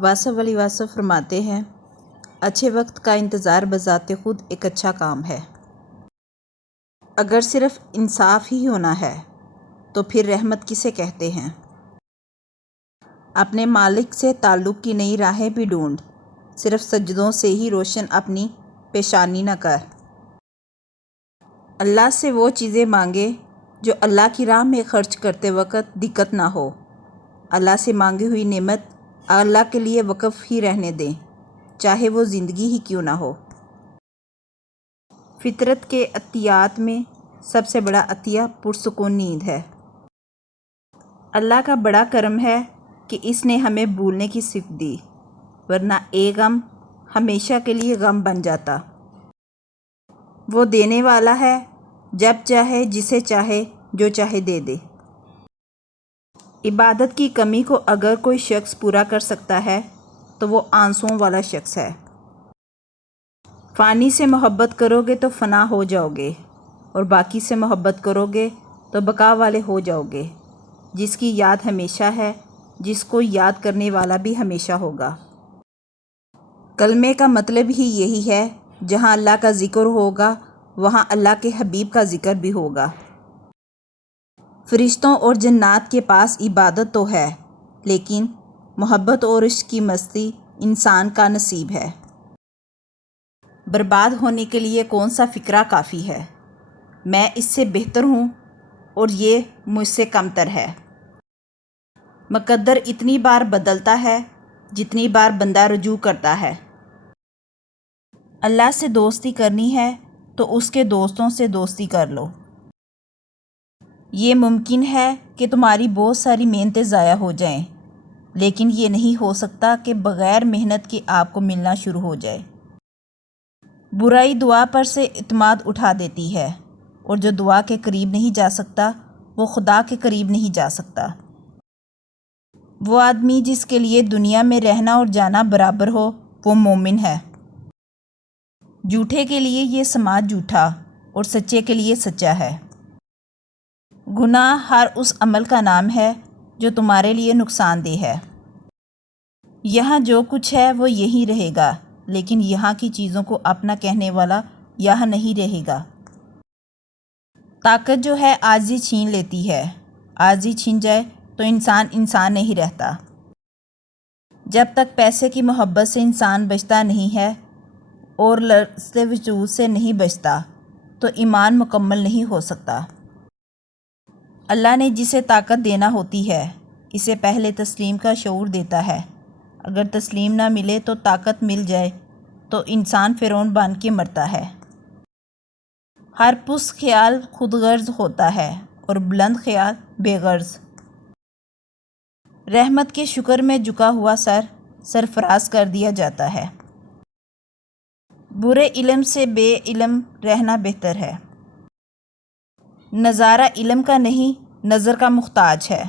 واصف علی واصف فرماتے ہیں، اچھے وقت کا انتظار بذات خود ایک اچھا کام ہے۔ اگر صرف انصاف ہی ہونا ہے تو پھر رحمت کسے کہتے ہیں؟ اپنے مالک سے تعلق کی نئی راہیں بھی ڈھونڈ، صرف سجدوں سے ہی روشن اپنی پیشانی نہ کر۔ اللہ سے وہ چیزیں مانگے جو اللہ کی راہ میں خرچ کرتے وقت دقت نہ ہو۔ اللہ سے مانگی ہوئی نعمت اللہ کے لیے وقف ہی رہنے دیں، چاہے وہ زندگی ہی کیوں نہ ہو۔ فطرت کے عطیات میں سب سے بڑا عطیہ پرسکون نیند ہے۔ اللہ کا بڑا کرم ہے کہ اس نے ہمیں بھولنے کی صفت دی، ورنہ ایک غم ہمیشہ کے لیے غم بن جاتا۔ وہ دینے والا ہے، جب چاہے جسے چاہے جو چاہے دے دے۔ عبادت کی کمی کو اگر کوئی شخص پورا کر سکتا ہے تو وہ آنسوؤں والا شخص ہے۔ فانی سے محبت کرو گے تو فنا ہو جاؤ گے، اور باقی سے محبت کرو گے تو بقا والے ہو جاؤ گے۔ جس کی یاد ہمیشہ ہے، جس کو یاد کرنے والا بھی ہمیشہ ہوگا۔ کلمے کا مطلب ہی یہی ہے، جہاں اللہ کا ذکر ہوگا وہاں اللہ کے حبیب کا ذکر بھی ہوگا۔ فرشتوں اور جنات کے پاس عبادت تو ہے، لیکن محبت اور عشق کی مستی انسان کا نصیب ہے۔ برباد ہونے کے لیے کون سا فکرہ کافی ہے؟ میں اس سے بہتر ہوں اور یہ مجھ سے کمتر ہے۔ مقدر اتنی بار بدلتا ہے جتنی بار بندہ رجوع کرتا ہے۔ اللہ سے دوستی کرنی ہے تو اس کے دوستوں سے دوستی کر لو۔ یہ ممکن ہے کہ تمہاری بہت ساری محنتیں ضائع ہو جائیں، لیکن یہ نہیں ہو سکتا کہ بغیر محنت کے آپ کو ملنا شروع ہو جائے۔ برائی دعا پر سے اعتماد اٹھا دیتی ہے، اور جو دعا کے قریب نہیں جا سکتا وہ خدا کے قریب نہیں جا سکتا۔ وہ آدمی جس کے لیے دنیا میں رہنا اور جانا برابر ہو وہ مومن ہے۔ جھوٹے کے لیے یہ سماج جھوٹا اور سچے کے لیے سچا ہے۔ گناہ ہر اس عمل کا نام ہے جو تمہارے لیے نقصان دہ ہے۔ یہاں جو کچھ ہے وہ یہی رہے گا، لیکن یہاں کی چیزوں کو اپنا کہنے والا یہاں نہیں رہے گا۔ طاقت جو ہے عاجزی چھین لیتی ہے، عاجزی چھن جائے تو انسان انسان نہیں رہتا۔ جب تک پیسے کی محبت سے انسان بچتا نہیں ہے اور لذت وجود سے نہیں بچتا تو ایمان مکمل نہیں ہو سکتا۔ اللہ نے جسے طاقت دینا ہوتی ہے اسے پہلے تسلیم کا شعور دیتا ہے۔ اگر تسلیم نہ ملے تو طاقت مل جائے تو انسان فرعون بن کے مرتا ہے۔ ہر پست خیال خود غرض ہوتا ہے اور بلند خیال بے غرض۔ رحمت کے شکر میں جھکا ہوا سر سرفراز کر دیا جاتا ہے۔ برے علم سے بے علم رہنا بہتر ہے۔ نظارہ علم کا نہیں، نظر کا محتاج ہے۔